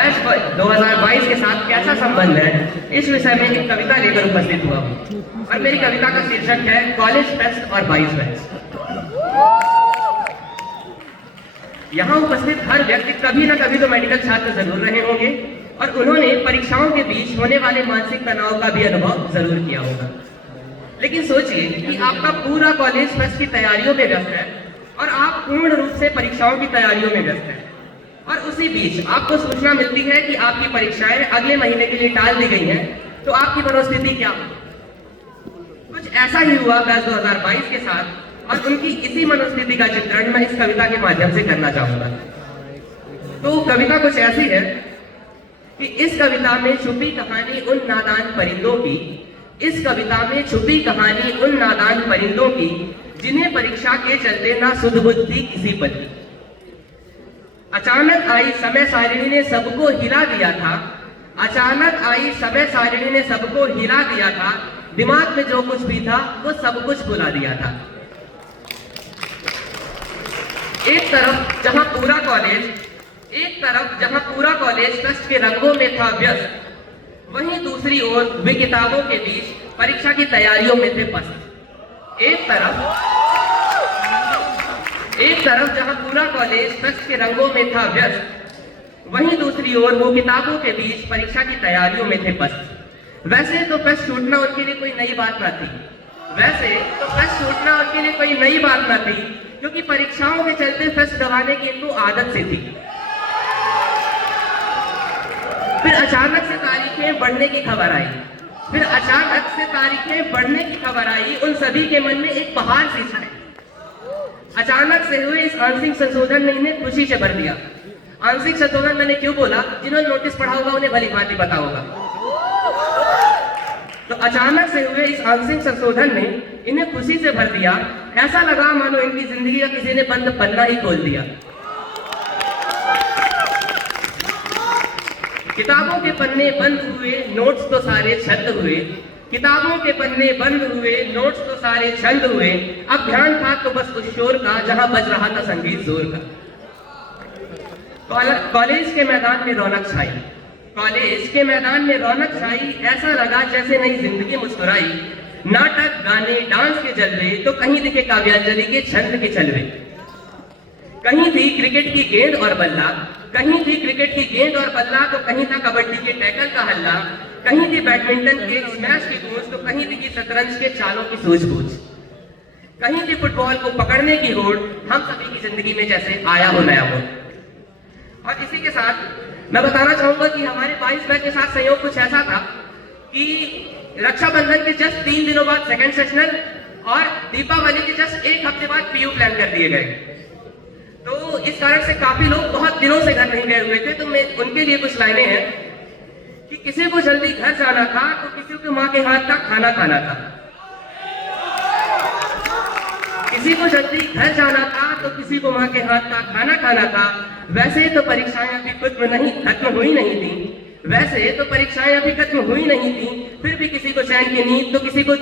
Batch 2022 के साथ कैसा संबंध है, इस विषय में एक कविता लेकर उपस्थित हुआ हूँ। और मेरी कविता का शीर्षक है कॉलेज फेस्ट और 22 बैच। यहाँ उपस्थित हर व्यक्ति कभी ना कभी तो मेडिकल छात्र जरूर रहे होंगे और उन्होंने परीक्षाओं के बीच होने वाले मानसिक तनाव का भी अनुभव जरूर किया होगा। लेकिन सोचिए कि आपका पूरा कॉलेज फेस्ट की तैयारियों में व्यस्त है और आप पूर्ण रूप से परीक्षाओं की तैयारियों में व्यस्त हैं और उसी बीच आपको सूचना मिलती है कि आपकी परीक्षाएं अगले महीने के लिए टाल दी गई हैं, तो आपकी मनोस्थिति क्या होगी? कुछ ऐसा ही हुआ बैच 2022 के साथ और उनकी इसी मनोस्थिति का चित्रण मैं इस कविता के माध्यम से करना चाहूंगा। तो कविता कुछ ऐसी है कि इस कविता में छुपी कहानी उन नादान परिंदों की, इस कविता में छुपी कहानी उन नादान परिंदों की जिन्हें परीक्षा के चलते ना सुध बुध थी किसी पर की। अचानक आई समय सारिणी ने सबको हिला दिया था, अचानक आई समय सारिणी ने सबको हिला दिया था, दिमाग में जो कुछ भी था वो सब कुछ भुला दिया था। एक तरफ जहां पूरा कॉलेज फेस्ट के रंगों में था व्यस्त, वहीं दूसरी ओर वे किताबों के बीच परीक्षा की तैयारियों में थे पस्त। एक तरफ जहां पूरा कॉलेज फेस्ट के रंगों में था व्यस्त, वहीं दूसरी ओर वो किताबों के बीच परीक्षा की तैयारियों में थे पस्त। वैसे तो फेस्ट छूटना उनके लिए कोई नई बात न थी, क्योंकि परीक्षाओं के चलते फेस्ट गंवाने की इनको आदत से थी। फिर अचानक से तारीखें बढ़ने की खबर आई, उन सभी के मन में एक बहार सी छाई। अचानक से हुए इस आंशिक संशोधन ने इन्हें खुशी से भर दिया। आंशिक संशोधन मैंने क्यों बोला? जिन्होंने नोटिस पढ़ा होगा उन्हें भली भांति पता होगा। तो अचानक से हुए इस आंशिक संशोधन ने इन्हें खुशी से भर दिया। ऐसा लगा मानो इनकी जिंदगी का किसी ने बंद पन्ना ही खोल दिया। किताबों के पन्ने बंद हुए, नोट्स तो सारे छंद हुए। किताबों के पन्ने बंद हुए, नोट्स तो सारे छंद हुए। अब ध्यान था तो बस उस शोर का जहां बज रहा था संगीत जोर का। कॉलेज के मैदान में रौनक छाई, ऐसा लगा जैसे नई जिंदगी मुस्कुराई। नाटक, गाने, डांस के जलवे, तो कहीं दिखे काव्यांजलि के छंद के चलवे। कहीं थी क्रिकेट की गेंद और बल्ला, तो कहीं था कबड्डी के टैकल का हल्ला। कहीं थी बैडमिंटन के स्मैश की गूंज, तो कहीं थी शतरंज के चालों की सूझबूझ। कहीं थी फुटबॉल को पकड़ने की होड़, हम सभी की जिंदगी में जैसे आया हो नया मोड़। और इसी के साथ मैं बताना चाहूंगा कि हमारे 22 बैच के साथ सहयोग कुछ ऐसा था कि रक्षाबंधन के जस्ट 3 दिनों बाद सेकंड सेशनल और दीपावली के जस्ट 1 हफ्ते बाद पीयू प्लान कर दिए गए। तो इस कारण से काफी लोग बहुत दिनों से घर नहीं गए हुए थे। तो मैं उनके लिए कुछ लाइनें हैं कि किसी को जल्दी घर जाना था तो किसी को माँ के हाथ का खाना खाना था। किसी को जल्दी घर जाना था तो किसी को माँ के हाथ का खाना खाना था। वैसे तो परीक्षाएं अभी खत्म हुई नहीं थी, फिर भी किसी को चैन की नींद तो किसी को